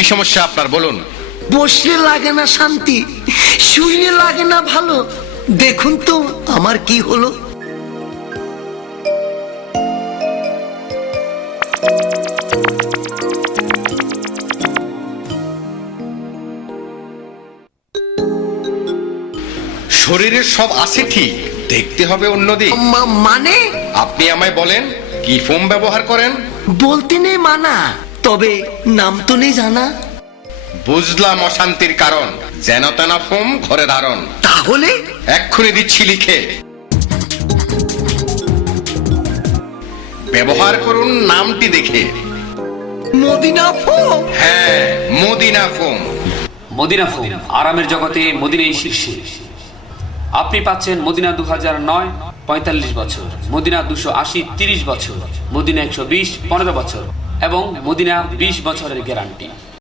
কি সমস্যা আপনার বলুন। বসলে লাগে না শান্তি শুইলে লাগে না ভালো। দেখুন তো আমার কি হলো। শরীরের সব আছে ঠিক দেখতে হবে অন্যদিক। মানে? আপনি আমায় বলেন কি ফোম ব্যবহার করেন? বলতে নেই মানা। তবে নাম তো নেই জানা। বুঝলাম অশান্তির কারণ। যেন তেনা ফোম ঘরে ধারণ। তাহলে? এক্ষুনি দিচ্ছি লিখে। ব্যবহার করুন নামটি দেখে। মদিনা ফো হ্যাঁ মদিনা ফোম। মদিনা ফোন আরামের জগতে মদিনাই শীর্ষে। আপনি পাচ্ছেন মদিনা দু হাজার নয় পঁয়তাল্লিশ বছর মদিনা দুশো আশি তিরিশ বছর মদিনা একশো বিশ পনেরো বছর। এবং মদিনা বিশ বছরের গ্যারান্টি